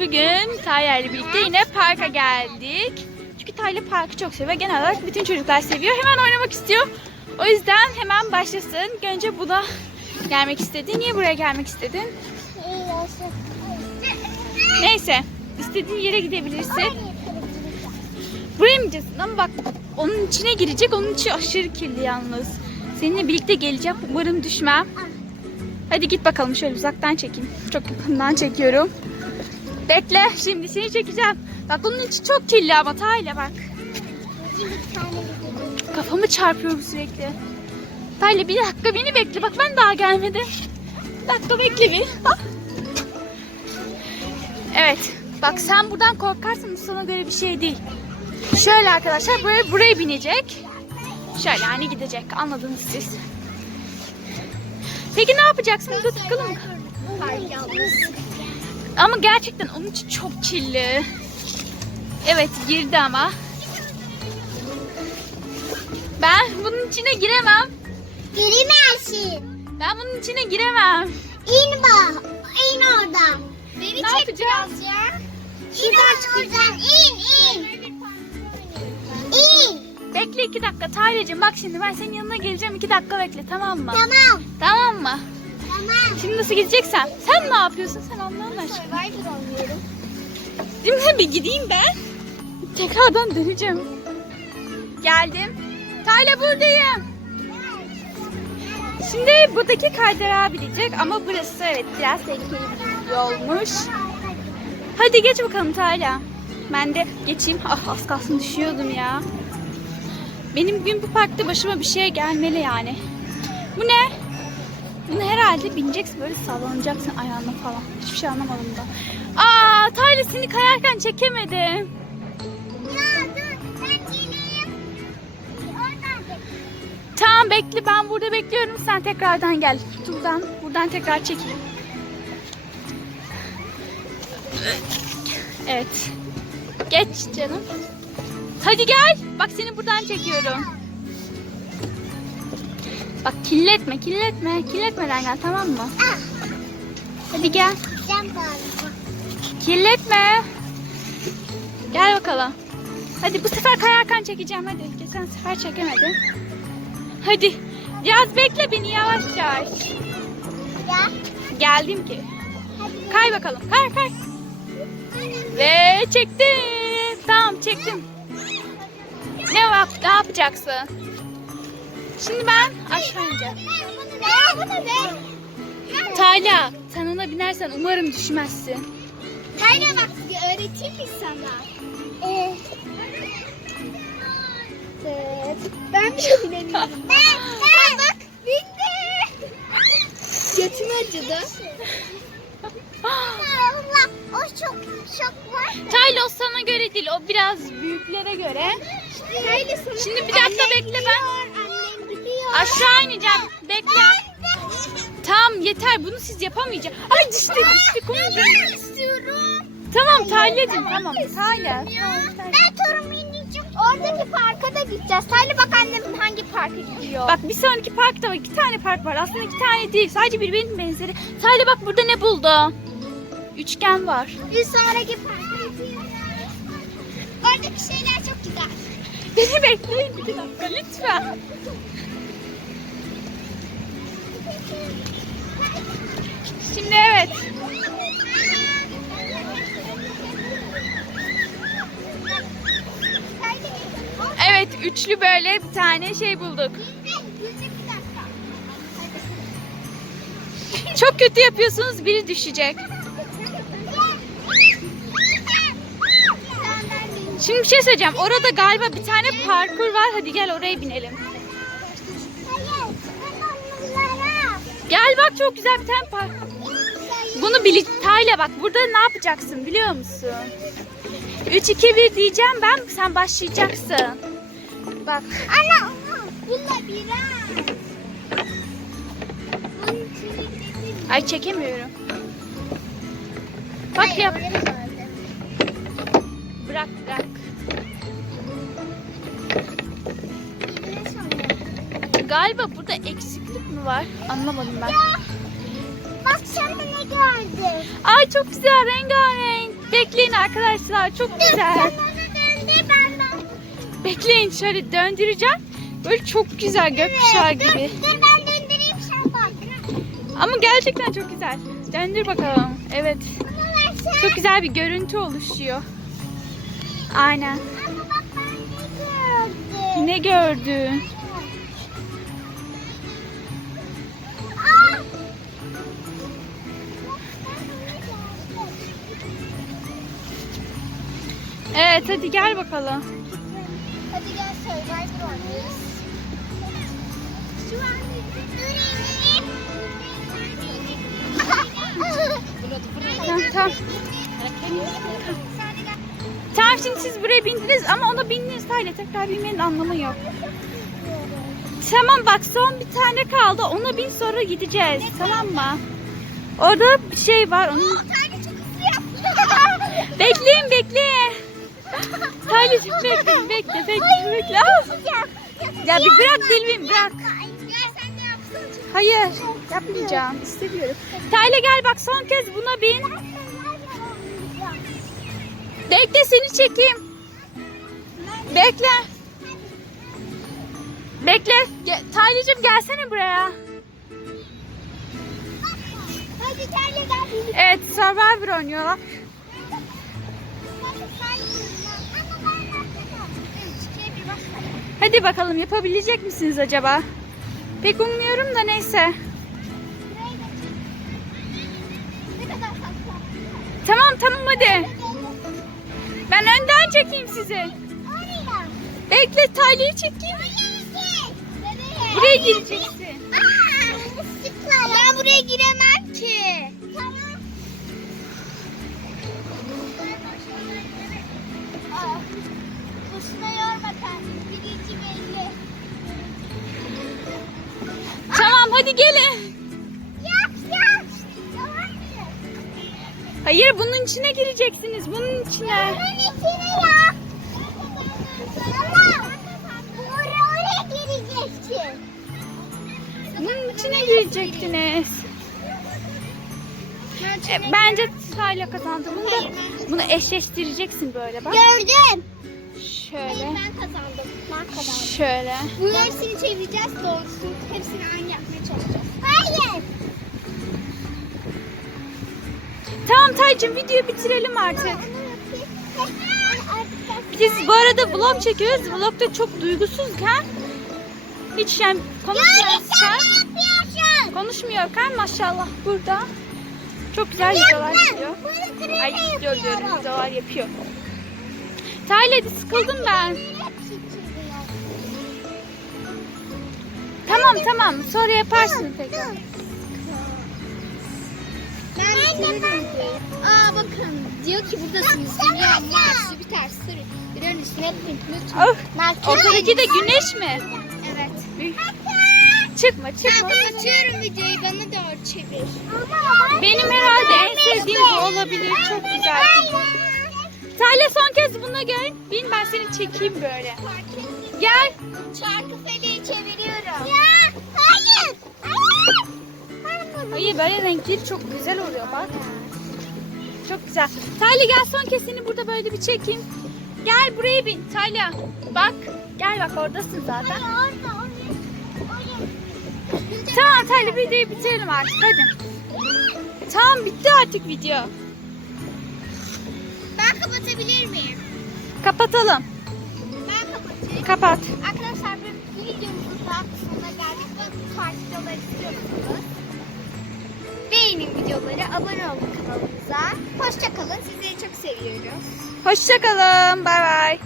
bugün Tayyar'la birlikte yine parka geldik. Çünkü Tayla parkı çok seviyor. Genel olarak bütün çocuklar seviyor. Hemen oynamak istiyor. O yüzden hemen başlasın. Önce buna gelmek istedi. Niye buraya gelmek istedin? Neyse. istediğin yere gidebilirsin. Buraya mı gideceksin? Ama bak onun içine girecek. Onun içi aşırı kirli yalnız. Seninle birlikte geleceğim. Umarım düşmem. Hadi git bakalım şöyle uzaktan çekeyim. Çok yakından çekiyorum. Bekle şimdi seni çekeceğim. Bak bunun içi çok kirli ama Tayla bak. Kafamı çarpıyorum sürekli. Tayla bir dakika beni bekle. Bak ben daha gelmedim. Bir dakika bekle bir. Evet. Bak sen buradan korkarsın sana göre bir şey değil. Şöyle arkadaşlar böyle buraya binecek. Şöyle hani gidecek. Anladınız siz. Peki ne yapacaksın? Burada tıkalı mı? Ama gerçekten onun için çok kirli. Evet girdi ama. Ben bunun içine giremem. Giremezsin. Ben bunun içine giremem. İn bak. İn oradan. Beni Ne yapacağız? ya. İn oradan. İn in. İn. Bekle iki dakika Talya'cığım bak şimdi ben senin yanına geleceğim iki dakika bekle tamam mı? Tamam. Tamam mı? Tamam. Şimdi nasıl gideceksen? Sen ne yapıyorsun sen Allah'ın aşkına? Survivor oynuyorum. Şimdi bir gideyim ben. Tekrardan döneceğim. Geldim. Tayla buradayım. Şimdi buradaki kaydırağa binecek ama burası evet biraz tehlikeli bir yolmuş. Hadi geç bakalım Tayla. Ben de geçeyim. Ah az kalsın düşüyordum ya. Benim bugün bu parkta başıma bir şey gelmeli yani. Bu ne? Bunu herhalde bineceksin böyle sallanacaksın ayağına falan. Hiçbir şey anlamadım da. Aa Tayla seni kayarken çekemedim. Ya dur. Ben geleyim. Oradan gel. Tamam bekle ben burada bekliyorum. Sen tekrardan gel. Buradan, buradan tekrar çekeyim. Evet. Geç canım. Hadi gel. Bak seni buradan çekiyorum. Bak kirletme, kirletme. Kirletmeden gel tamam mı? Ah. Hadi gel. Kirletme. Gel bakalım. Hadi bu sefer kayarken çekeceğim hadi. Geçen sefer çekemedim. Hadi. Biraz bekle beni yavaş yavaş. Ya. Geldim ki. Kay bakalım. Kay kay. Ve çektim. Tamam çektim. Ne yap ne yapacaksın? Şimdi ben aşağı ineceğim. Ne? Bu ne be? Tayla sen ona binersen umarım düşmezsin. Hayır bak öğreteyim mi sana? Ee, evet. Ben bir bilemiyorum. ben, ben. bak bitti. Götüm acıdı. Allah o çok çok var. Tayla o sana göre değil o biraz büyüklere göre. Şimdi bir dakika bekle ben. Gidiyor. Aşağı ineceğim. Bekle. Tamam yeter bunu siz yapamayacak. Ay düştü düştü komik. İstiyorum. Tamam Talya'cığım tamam Talya. Ya, ben Torum'a ineceğim. Oradaki parka da gideceğiz. Sadece bak annem hangi parka gidiyor. Bak bir sonraki parkta var. iki tane park var. Aslında iki tane değil. Sadece birbirinin benzeri. Talya bak burada ne buldu? Üçgen var. bir sonraki parka gidiyoruz. Oradaki şeyler çok güzel. Beni bekleyin bir dakika lütfen. Şimdi evet. Evet üçlü böyle bir tane şey bulduk. Çok kötü yapıyorsunuz biri düşecek. Şimdi bir şey söyleyeceğim. Orada galiba bir tane parkur var. Hadi gel oraya binelim. Gel bak çok güzel bir tane. Bunu bil Tayla bak burada ne yapacaksın biliyor musun? 3 2 1 diyeceğim ben sen başlayacaksın. Bak. Ana, bu labirent. Ay çekemiyorum. Bak yap. Bırak bırak. Galiba burada eksiklik mi var? Anlamadım ben. Bak sen de ne gördün? Ay çok güzel rengarenk. Bekleyin arkadaşlar çok güzel. Bana döndür benden. Bekleyin şöyle döndüreceğim. Böyle çok güzel gökkuşağı gibi. Dur, dur ben döndüreyim sen bak. Ama gerçekten çok güzel. Döndür bakalım. Evet. Çok güzel bir görüntü oluşuyor. Aynen. Ama bak ben ne gördüm. Ne gördün? Evet hadi gel bakalım. Hadi gel Survivor oynayalım. Şu an Tamam tamam. Tamam şimdi siz buraya bindiniz ama ona bindiniz Tayla tekrar binmenin anlamı yok. Tamam bak son bir tane kaldı ona bin sonra gideceğiz tamam mı? Orada bir şey var onun. Bekleyin bekleyin. Taylacığım bekle bekle bekle bekle. Ya bir bırak Dilvin bırak. Hayır yapmayacağım istemiyorum. Tayla gel bak son kez buna bin. Bekle seni çekeyim. Bekle. Bekle. Ge- Taylacığım gelsene buraya. Hadi terle gel. Evet Survivor oynuyorlar. Hadi bakalım yapabilecek misiniz acaba? Pek ummuyorum da neyse. Tamam tamam hadi. Ben önden çekeyim sizi. Bekle Talya'yı çekeyim. Buraya gireceksin. Ben buraya giremem ki. Tamam hadi gelin. Hayır bunun içine gireceksiniz. Bunun içine. Bunun içine ya. Oraya, oraya gireceksin. Bunun içine girecektiniz. E, bence Tayla kazandı. Bunu da bunu eşleştireceksin böyle bak. Gördüm. Şöyle. Ben kazandım. Şöyle. Bunun hepsini çevireceğiz doğrusu. Hepsini aynı yapmaya çalışacağız. Hayır. Tamam Taycığım videoyu bitirelim artık. Biz bu arada vlog çekiyoruz. Vlogda çok duygusuzken hiç yani konuşmuyorken yapıyorsun. konuşmuyorken maşallah burada çok güzel videolar yapıyor. Ay video diyorum videolar yapıyor. Tayla sıkıldım ben. Tamam tamam sonra yaparsın tekrar. Ben bitiririm. Aa bakın diyor ki buradasınız. Dünya Mars Jüpiter Sırı. Uranüs Neptün Plüton. Oh, ortadaki de güneş mi? Evet. Çıkma çıkma. Ben açıyorum videoyu bana doğru çevir. Benim herhalde en sevdiğim bu olabilir. Çok güzel. Tayla son kez buna gel. Bin ben seni çekeyim böyle. Gel. Çarkı feleği çeviriyorum. Ya hayır. Hayır. Hayır böyle renkleri çok güzel oluyor bak. Çok güzel. Tayla gel son kez seni burada böyle bir çekeyim. Gel buraya bin. Tayla bak. Gel bak oradasın zaten. Orada oraya. Tamam Tayla videoyu bitirelim artık hadi. Tamam bitti artık video. Ben kapatabilir miyim? Kapatalım. Ben kapatayım. Kapat. Arkadaşlar bu videomuzun daha bu tarz videolar istiyorsanız beğenin videoları, abone olun kanalımıza. Hoşçakalın. Sizleri çok seviyoruz. Hoşçakalın. Bay bay.